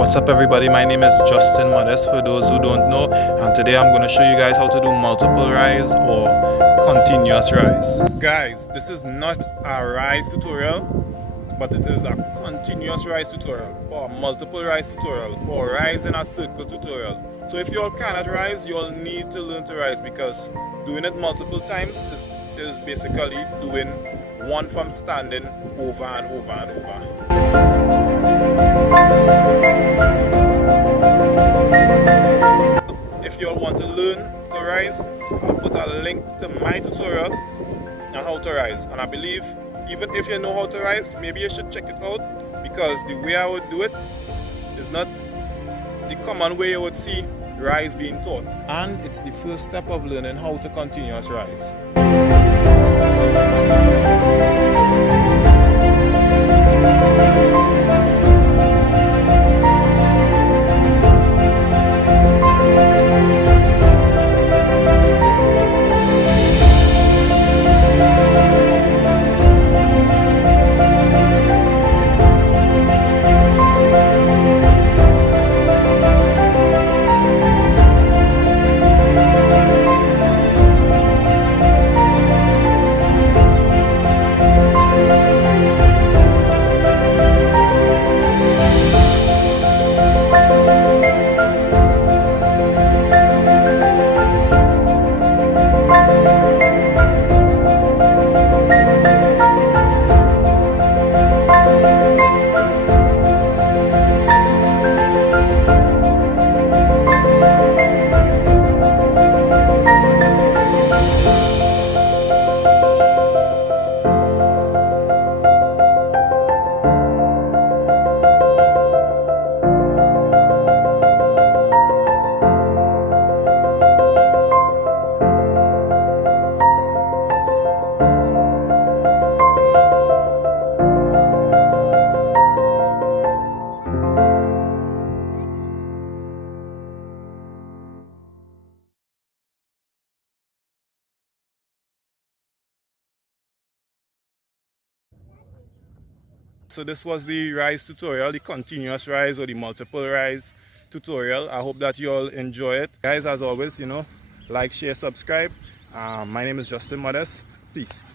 What's up everybody, my name is Justin Modeste for those who don't know, and today I'm going to show you guys how to do multiple rise or continuous rise. Guys, this is not a rise tutorial, but it is a continuous rise tutorial or multiple rise tutorial or rise in a circle tutorial. So if you all cannot rise, you all need to learn to rise, because doing it multiple times is basically doing one from standing over and over and over. If you all want to learn to rise, I'll put a link to my tutorial on how to rise. And I believe even if you know how to rise, maybe you should check it out, because the way I would do it is not the common way you would see rise being taught. And it's the first step of learning how to continuous rise. So this was the rise tutorial, the continuous rise or the multiple rise tutorial. I hope that you all enjoy it. Guys, as always, like, share, subscribe. My name is Justin Modeste. Peace.